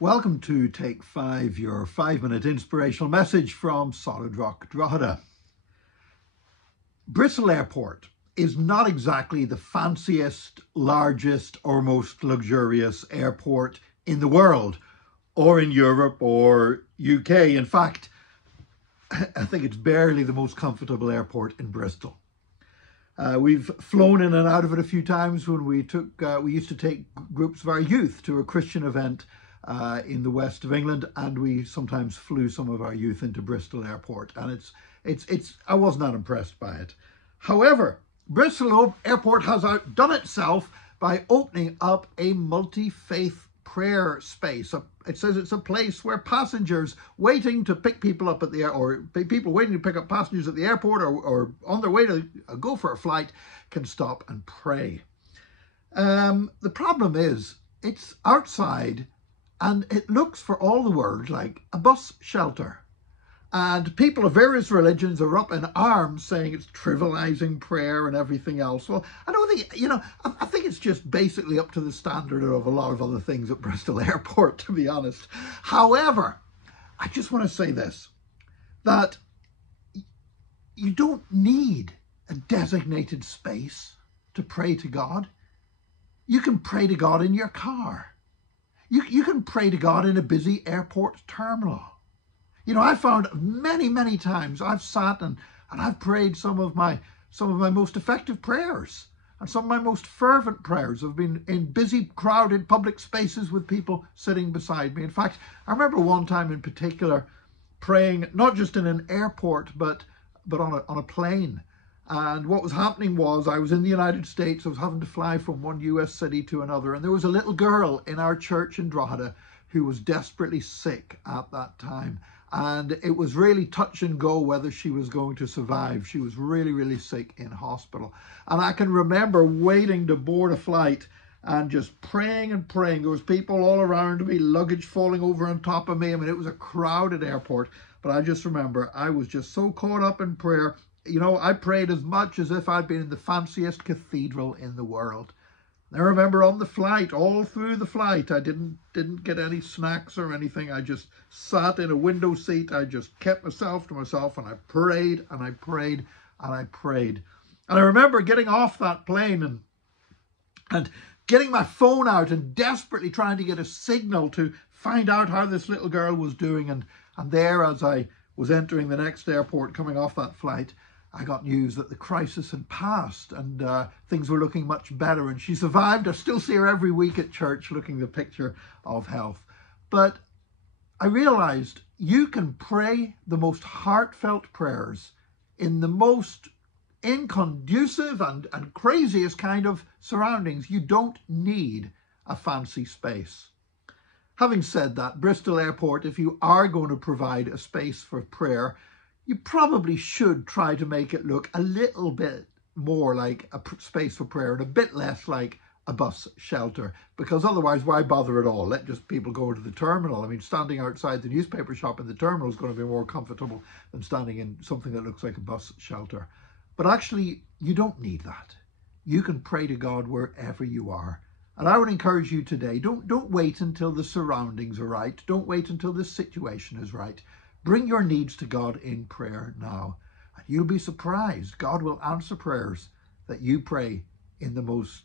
Welcome to Take 5, your 5-minute inspirational message from Solid Rock, Drogheda. Bristol Airport is not exactly the fanciest, largest or most luxurious airport in the world or in Europe or UK. In fact, I think it's barely the most comfortable airport in Bristol. We've flown in and out of it a few times when we used to take groups of our youth to a Christian event in the west of England, and we sometimes flew some of our youth into Bristol Airport, and I was not impressed by it. However, Bristol Airport has outdone itself by opening up a multi-faith prayer space. It says it's a place where passengers waiting to pick people up at the or people waiting to pick up passengers at the airport or on their way to go for a flight can stop and pray. The problem is it's outside, and it looks for all the world like a bus shelter. And people of various religions are up in arms saying it's trivializing prayer and everything else. Well, I don't think, I think it's just basically up to the standard of a lot of other things at Bristol Airport, to be honest. However, I just want to say this, that you don't need a designated space to pray to God. You can pray to God in your car. You can pray to God in a busy airport terminal. I found many times I've sat and I've prayed some of my most effective prayers, and some of my most fervent prayers have been in busy, crowded public spaces with people sitting beside me. In fact, I remember one time in particular praying not just in an airport but on a plane. And what was happening was I was in the United States. I was having to fly from one US city to another, and there was a little girl in our church in Drogheda who was desperately sick at that time. And it was really touch and go whether she was going to survive. She was really sick in hospital. And I can remember waiting to board a flight and just praying and praying. There was people all around me, luggage falling over on top of me. I mean, it was a crowded airport. But I just remember I was just so caught up in prayer. I prayed as much as if I'd been in the fanciest cathedral in the world. I remember on the flight, all through the flight, I didn't get any snacks or anything. I just sat in a window seat. I just kept myself to myself, and I prayed and I prayed and I prayed. And I remember getting off that plane and getting my phone out and desperately trying to get a signal to find out how this little girl was doing. And there, as I was entering the next airport coming off that flight, I got news that the crisis had passed and things were looking much better, and she survived. I still see her every week at church looking the picture of health. But I realized you can pray the most heartfelt prayers in the most inconducive and craziest kind of surroundings. You don't need a fancy space. Having said that, Bristol Airport, if you are going to provide a space for prayer, you probably should try to make it look a little bit more like a space for prayer and a bit less like a bus shelter, because otherwise why bother at all? Let just people go to the terminal. I mean, standing outside the newspaper shop in the terminal is going to be more comfortable than standing in something that looks like a bus shelter. But actually, you don't need that. You can pray to God wherever you are. And I would encourage you today, don't wait until the surroundings are right. Don't wait until the situation is right. Bring your needs to God in prayer now, and you'll be surprised. God will answer prayers that you pray in the most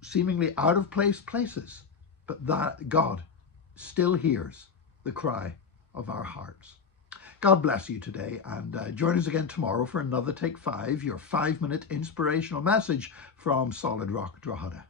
seemingly out of place places, but that God still hears the cry of our hearts. God bless you today, and join us again tomorrow for another Take 5, your 5-minute inspirational message from Solid Rock, Drogheda.